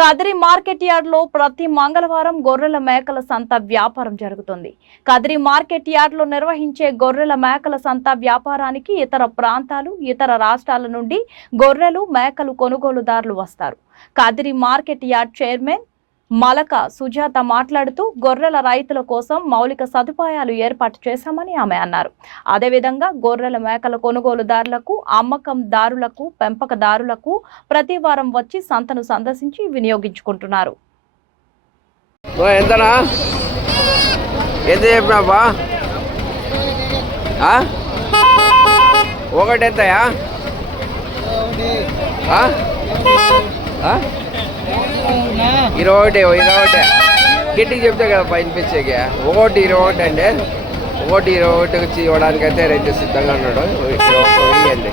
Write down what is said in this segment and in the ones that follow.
Kadiri market yard లో ప్రతి మంగళవారం గొర్రెల మేకల సంత వ్యాపారం జరుగుతుంది. కదిరి మార్కెట్ యార్డ్ లో నిర్వహించే గొర్రెల మేకల సంత వ్యాపారానికి ఇతర ప్రాంతాలు, ఇతర రాష్ట్రాల నుండి గొర్రెలు, మేకలు కొనుగోలుదారులు వస్తారు. Kadiri market yard chairman Malaka Sujatha మాట్లాడుతూ గొర్రెల రైతుల కోసం మౌలిక సదుపాయాలు ఏర్పాటు చేశామని ఆమె అన్నారు. అదేవిధంగా గొర్రెల మేకల కొనుగోలుదారులకు, అమ్మకందారులకు, పెంపకదారులకు ప్రతి వారం వచ్చి సంతను సందర్శించి వినియోగించుకుంటున్నారు. ఇరవై గిట్టికి చెప్తే కదా వినిపించేకి. 1 అండి. 1 వచ్చి ఇవ్వడానికి అయితే రైతు సిద్ధంగా ఉన్నాడు. అండి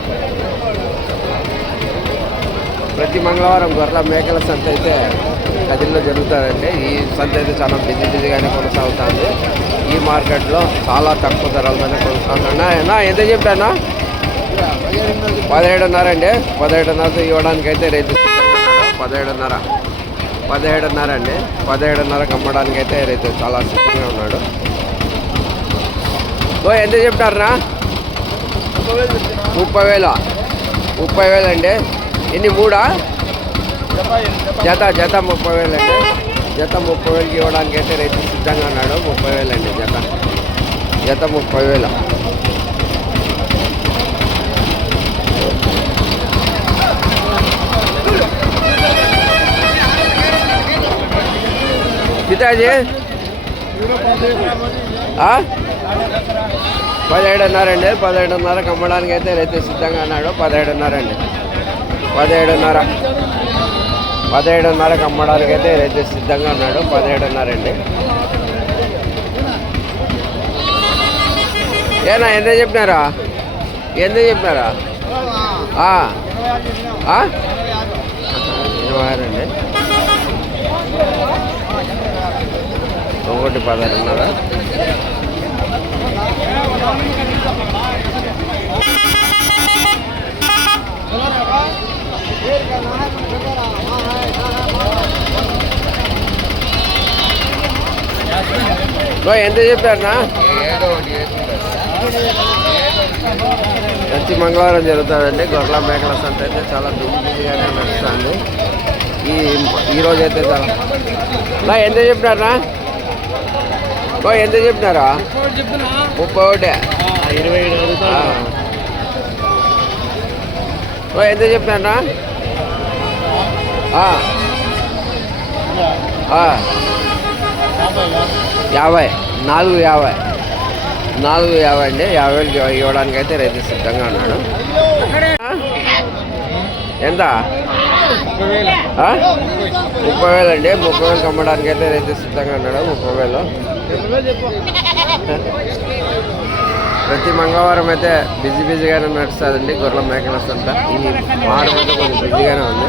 ప్రతి మంగళవారం గొర్రెల మేకల సంత అయితే కదిరిలో జరుగుతుందండి. ఈ సంత అయితే చాలా బిజీగానే కొనసాగుతుంది. ఈ మార్కెట్లో చాలా తక్కువ ధరలతోనే కొనసాగుతున్నా. ఎంత చెప్పానా? 17.5 అండి. 17.5 ఇవ్వడానికి అయితే రైతు సిద్ధంగా ఉన్నాడు. 17.5 అండి. 17.5 అమ్మడానికి అయితే రైతు చాలా సిద్ధంగా ఉన్నాడు. ఎంత చెప్తారా? 30,000 అండి. ఎన్ని? 3 జత 30,000 అండి. జత 30,000కి ఇవ్వడానికి అయితే రైతు సిద్ధంగా ఉన్నాడు. 30,000 అండి జత 30,000. పితాజీ 17.5 అండి. 17.5 అమ్మడానికి అయితే రైతు సిద్ధంగా అన్నాడు. 17.5 అండి. 17.5 అమ్మడానికి అయితే రైతు సిద్ధంగా ఉన్నాడు. 17.5 అండి. ఏనా ఎంత చెప్పినారా? ఎంత చెప్పినారా? 26 అండి. 16.5. ఎంత చెప్పారనా? ప్రతి మంగళవారం జరుగుతుందండి గొర్రెల మేకల సంత అయితే చాలా బిజీగానే నడుస్తుంది. ఈరోజు అయితే చాలా ఎంత చెప్పినారా? ఎంత చెప్పినారా? 31. 20 ఎంత చెప్పినారా? 50. 450 అండి. 50,000 ఇవ్వడానికి అయితే రైతు సిద్ధంగా ఉన్నాడు. ఎంత? 30,000 అండి. 30,000 అమ్మడానికి అయితే రైతు సిద్ధంగా ఉన్నాడు. 30,000. ప్రతి మంగళవారం అయితే బిజీగానే నడుస్తుందండి గొర్రెల మేకల సంత. ఈ వారం అయితే కొంచెం బిజీగానే ఉంది.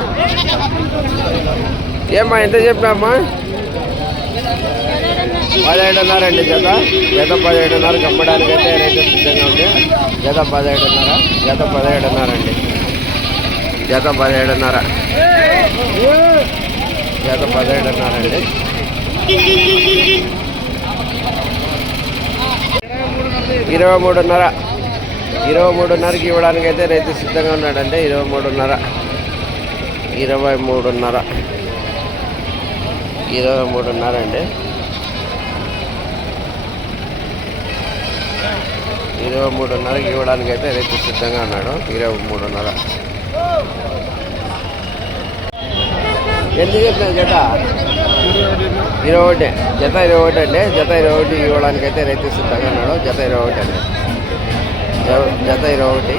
ఏమ్మా ఎంత చెప్పినామ్మా? 17.5 అండి జత 17.5 అమ్మడానికి అయితే రైతు సిద్ధంగా ఉంది. జత 17.5 అండి. జత 17.5 అండి. జత 17.5 అండి. 23.5. 23.5కి ఇవ్వడానికి అయితే రైతు సిద్ధంగా ఉన్నాడంటే 23.5. 23.5 అండి. 23.5కి ఇవ్వడానికి అయితే రైతు సిద్ధంగా ఉన్నాడు. 23.5. ఎందుకు చెప్పిన జత 21. జత 21 అండి. జత 21 ఇవ్వడానికి అయితే రైతు సిద్ధంగా ఉన్నాడు. జత 21 అండి. జత 21.